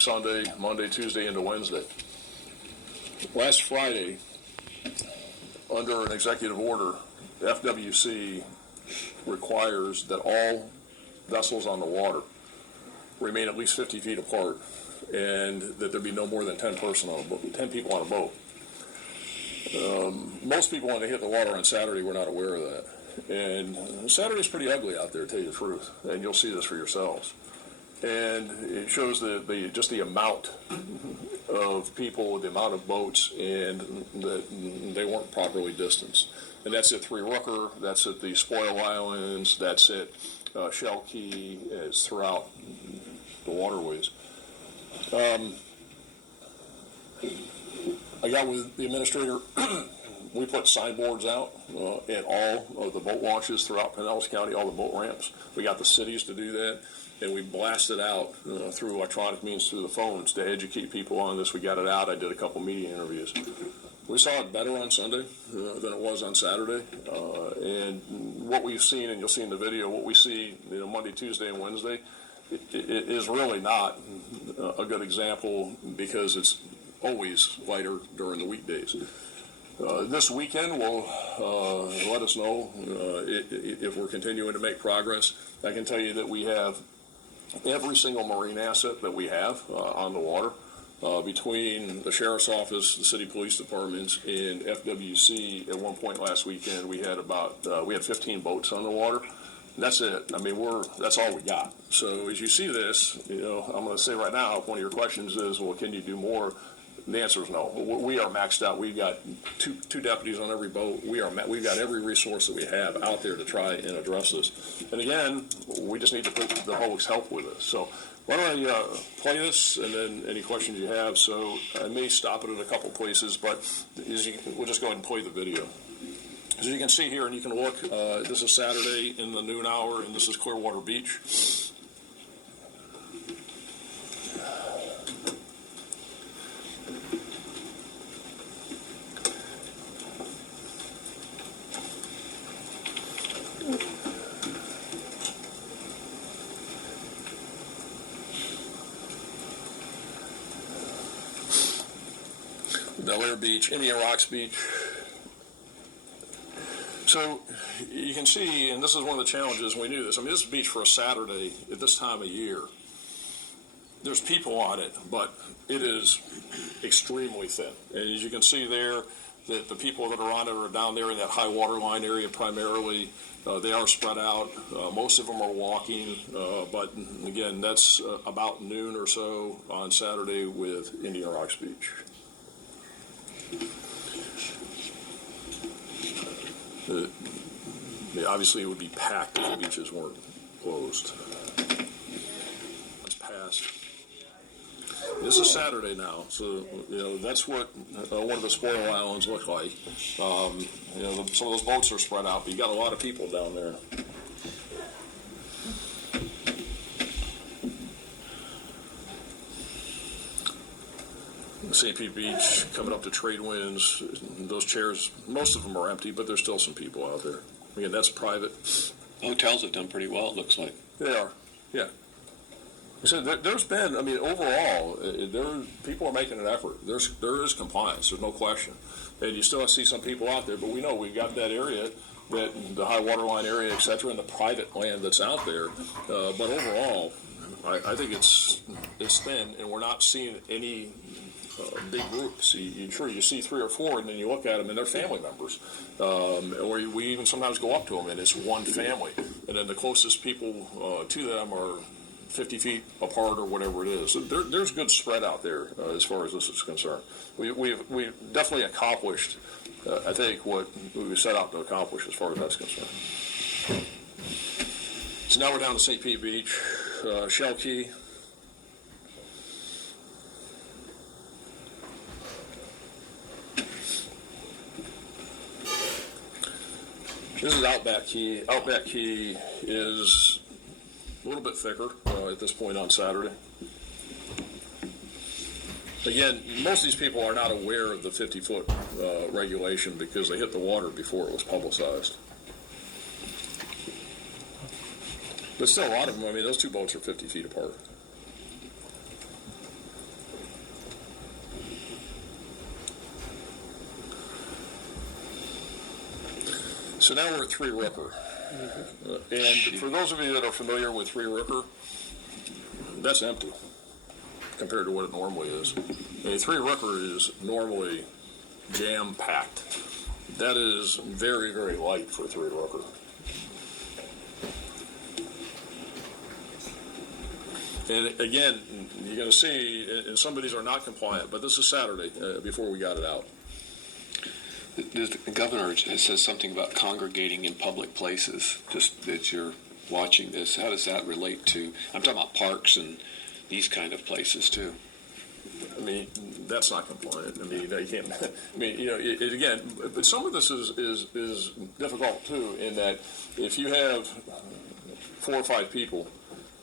Sunday, Monday, Tuesday, into Wednesday. Last Friday, under an executive order, FWC requires that all vessels on the water remain at least 50 feet apart, and that there be no more than 10 people on a boat. Most people, when they hit the water on Saturday, were not aware of that. And Saturday's pretty ugly out there, to tell you the truth, and you'll see this for yourselves. And it shows just the amount of people, the amount of boats, and that they weren't properly distanced. And that's at Three Rooker, that's at the Spoil Islands, that's at Shell Key, it's throughout the waterways. I got with the administrator. We put signboards out at all of the boat launches throughout Pinellas County, all the boat ramps. We got the cities to do that, and we blasted out through electronic means, through the phones, to educate people on this. We got it out. I did a couple media interviews. We saw it better on Sunday than it was on Saturday. And what we've seen, and you'll see in the video, what we see Monday, Tuesday, and Wednesday, it is really not a good example, because it's always lighter during the weekdays. This weekend will let us know if we're continuing to make progress. I can tell you that we have every single marine asset that we have on the water, between the Sheriff's Office, the City Police Departments, and FWC. At one point last weekend, we had 15 boats on the water. That's it. I mean, that's all we got. So as you see this, I'm going to say right now, if one of your questions is, well, can you do more? The answer is no. We are maxed out. We've got two deputies on every boat. We've got every resource that we have out there to try and address this. And again, we just need to put the public's help with this. So why don't I play this, and then any questions you have. So I may stop it at a couple places, but we'll just go ahead and play the video. As you can see here, and you can look, this is Saturday in the noon hour, and this is Clearwater Beach. Bel Air Beach, Indian Rocks Beach. So you can see, and this is one of the challenges, we knew this. I mean, this beach for a Saturday at this time of year, there's people on it, but it is extremely thin. And as you can see there, that the people that are on it are down there in that high water line area primarily. They are spread out. Most of them are walking, but again, that's about noon or so on Saturday with Indian Rocks Beach. Obviously, it would be packed if the beaches weren't closed. It's past. This is Saturday now, so that's what one of the Spoil Islands look like. Some of those boats are spread out, but you got a lot of people down there. St. Pete Beach, coming up to trade winds, those chairs, most of them are empty, but there's still some people out there. Again, that's private. Hotels have done pretty well, it looks like. They are, yeah. So there's been, overall, people are making an effort. There is compliance, there's no question. And you still see some people out there, but we know we've got that area, the high water line area, et cetera, and the private land that's out there. But overall, I think it's thin, and we're not seeing any big groups. You see 3 or 4, and then you look at them, and they're family members. Or we even sometimes go up to them, and it's one family. And then the closest people to them are 50 feet apart or whatever it is. So there's good spread out there as far as this is concerned. We've definitely accomplished, I think, what we set out to accomplish as far as that's concerned. So now we're down to St. Pete Beach, Shell Key. This is Outback Key. Outback Key is a little bit thicker at this point on Saturday. Again, most of these people are not aware of the 50-foot regulation because they hit the water before it was publicized. But still, a lot of them, those two boats are 50 feet apart. So now we're at Three Rooker. And for those of you that are familiar with Three Rooker, that's empty compared to what it normally is. Three Rooker is normally jam-packed. That is very, very light for Three Rooker. And again, you're going to see, and some of these are not compliant, but this is Saturday before we got it out. The governor says something about congregating in public places, just that you're watching this. How does that relate to, I'm talking about parks and these kind of places too. I mean, that's not compliant. I mean, you can't, I mean, again, but some of this is difficult too, in that if you have 4 or 5 people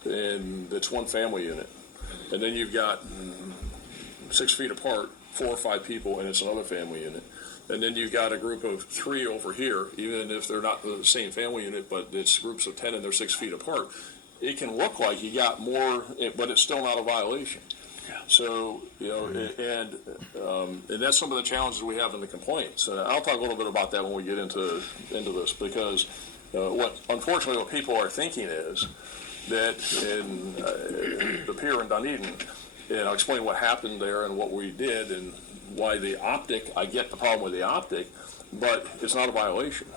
and it's one family unit, and then you've got 6 feet apart, 4 or 5 people, and it's another family unit. And then you've got a group of 3 over here, even if they're not the same family unit, but it's groups of 10 and they're 6 feet apart. It can look like you got more, but it's still not a violation. Yeah. So, and that's some of the challenges we have in the complaints. I'll talk a little bit about that when we get into this, because unfortunately what people are thinking is that in the pier in Dunedin, and I'll explain what happened there and what we did and why the optic, I get the problem with the optic, but it's not a violation.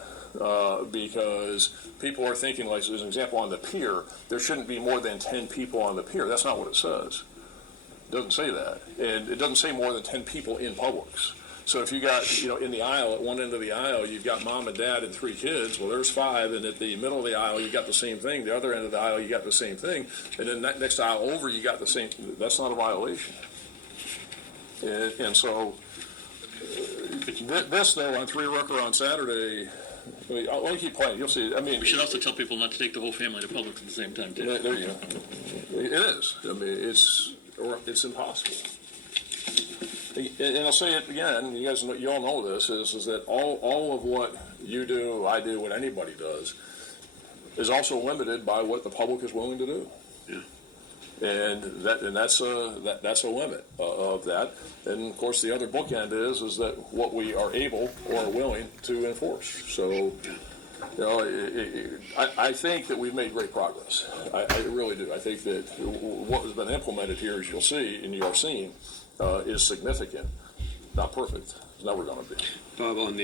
Because people are thinking, like as an example, on the pier, there shouldn't be more than 10 people on the pier. That's not what it says. It doesn't say that. And it doesn't say more than 10 people in Publix. So if you got, in the aisle, at one end of the aisle, you've got mom and dad and 3 kids, well, there's 5, and at the middle of the aisle, you got the same thing. The other end of the aisle, you got the same thing. And then that next aisle over, you got the same. That's not a violation. And so, this, though, on Three Rooker on Saturday, I mean, I'll keep playing. You'll see. I mean, We should also tell people not to take the whole family to Publix at the same time, too. there you go. It is. I mean, it's impossible. And I'll say it again. You guys, you all know this. Is that all of what you do, I do, what anybody does, is also limited by what the public is willing to do. Yeah. And that's a limit of that. And of course, the other bookend is that what we are able or are willing to enforce. So, I think that we've made great progress. I really do. I think that what has been implemented here, as you'll see and you are seeing, is significant. Not perfect. It's never going to be. Bob, on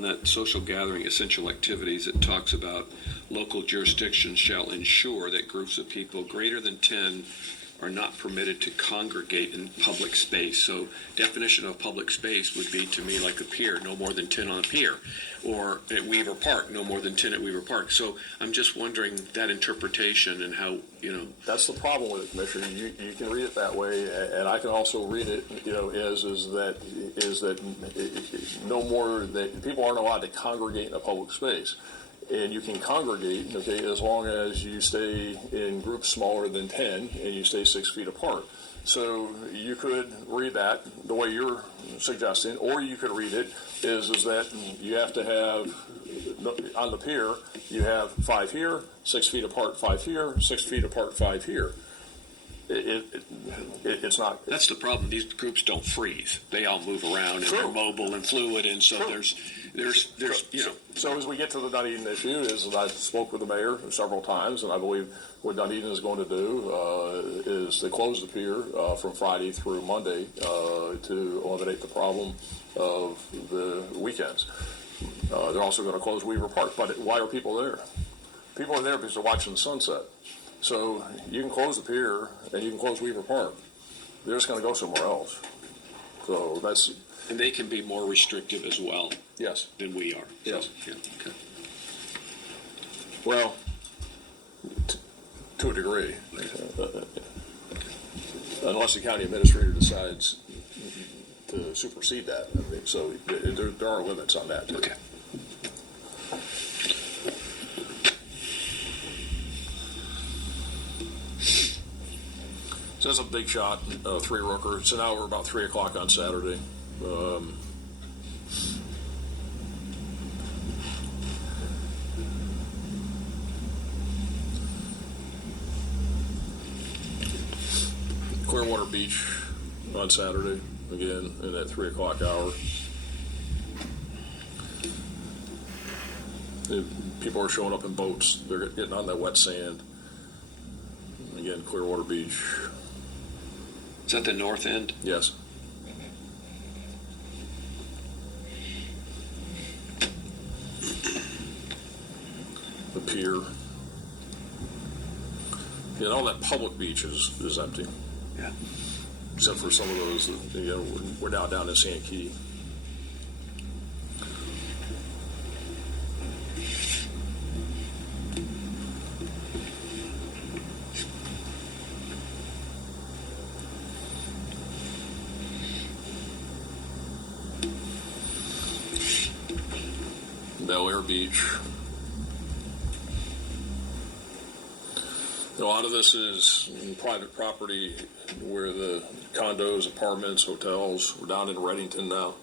that social gathering essential activities, it talks about local jurisdictions shall ensure that groups of people greater than 10 are not permitted to congregate in public space. So definition of public space would be, to me, like a pier, no more than 10 on a pier, or at Weaver Park, no more than 10 at Weaver Park. So I'm just wondering that interpretation and how, That's the problem with it, Commissioner. You can read it that way, and I can also read it, is that no more that people aren't allowed to congregate in a public space. And you can congregate, as long as you stay in groups smaller than 10 and you stay 6 feet apart. So you could read that the way you're suggesting, or you could read it is that you have to have, on the pier, you have 5 here, 6 feet apart, 5 here, 6 feet apart, 5 here. It's not. That's the problem. These groups don't freeze. They all move around and they're mobile and fluid, and so there's So as we get to the Dunedin issue, is that I spoke with the mayor several times, and I believe what Dunedin is going to do is to close the pier from Friday through Monday to eliminate the problem of the weekends. They're also going to close Weaver Park. But why are people there? People are there because they're watching the sunset. So you can close the pier and you can close Weaver Park. They're just going to go somewhere else. So that's. And they can be more restrictive as well. Yes. Than we are. Yes. Yeah. Okay. Well, to a degree, unless the county administrator decides to supersede that. I mean, so there are limits on that too. Okay. So that's a big shot, Three Rooker. So now we're about 3 o'clock on Saturday. Clearwater Beach on Saturday, again, in that 3 o'clock hour. People are showing up in boats. They're getting on that wet sand. Again, Clearwater Beach. Is that the north end? Yes. The pier. Yeah, all that public beach is empty. Yeah. Except for some of those that, we're now down in Sand Key. Bel Air Beach. A lot of this is private property where the condos, apartments, hotels, we're down in Reddington now.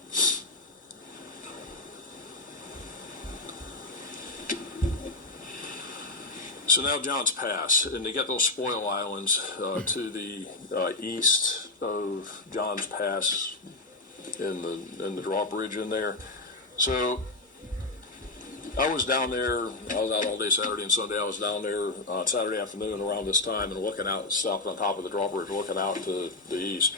So now John's Pass, and they get those spoil islands to the east of John's Pass in the drawbridge in there. So I was down there. I was out all day Saturday and Sunday. I was down there on Saturday afternoon around this time and looking out, stopped on top of the drawbridge, looking out to the east.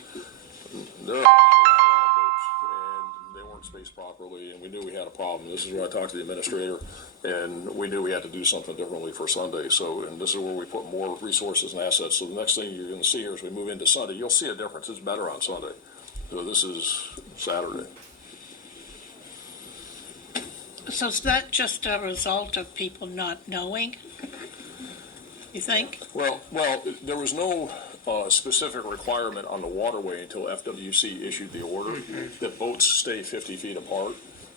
There are a lot of boats, and they weren't spaced properly, and we knew we had a problem. This is where I talked to the administrator, and we knew we had to do something differently for Sunday. So, and this is where we put more resources and assets. So the next thing you're going to see here as we move into Sunday, you'll see a difference. It's better on Sunday. So this is Saturday. So is that just a result of people not knowing, you think? Well, there was no specific requirement on the waterway until FWC issued the order that boats stay 50 feet apart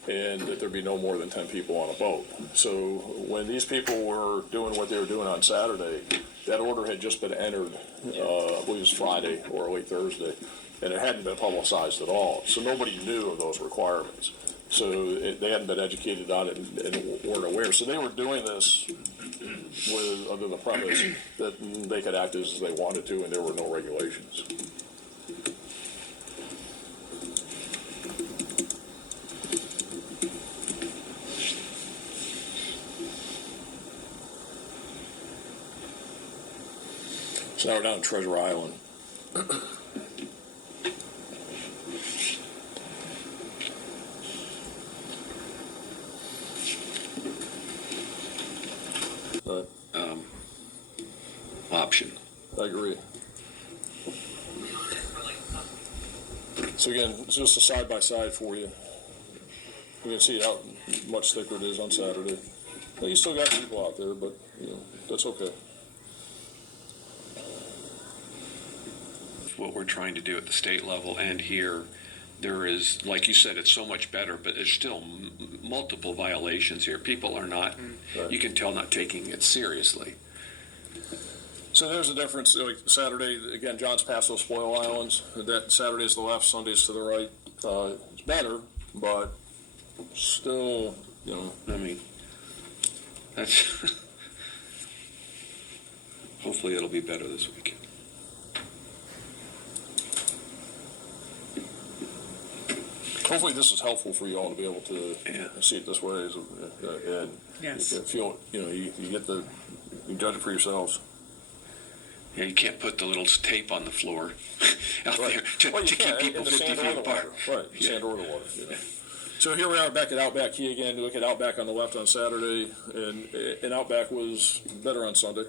and that there be no more than 10 people on a boat. So when these people were doing what they were doing on Saturday, that order had just been entered, I believe it was Friday or late Thursday, and it hadn't been publicized at all. So nobody knew of those requirements. So they hadn't been educated on it and weren't aware. So they were doing this under the premise that they could act as they wanted to and there were no regulations. So now we're down in Treasure Island. Option. I agree. So again, it's just a side-by-side for you. You can see how much thicker it is on Saturday. Well, you still got people out there, but that's okay. What we're trying to do at the state level and here, there is, like you said, it's so much better, but there's still multiple violations here. People are not, Right. You can tell, not taking it seriously. So there's a difference. Like Saturday, again, John's Pass, those spoil islands. That Saturday's to the left, Sunday's to the right. It's better, but still, I mean, that's hopefully it'll be better this weekend. Hopefully this is helpful for you all to be able to see it this way, and Yes. you feel you get you judge it for yourselves. Yeah, you can't put the little tape on the floor out there to Well, you keep can, people in the 50 sand or feet the apart. water. Right, sand or the water. So here we are back at Outback Key again. Look at Outback on the left on Saturday, and Outback was better on Sunday.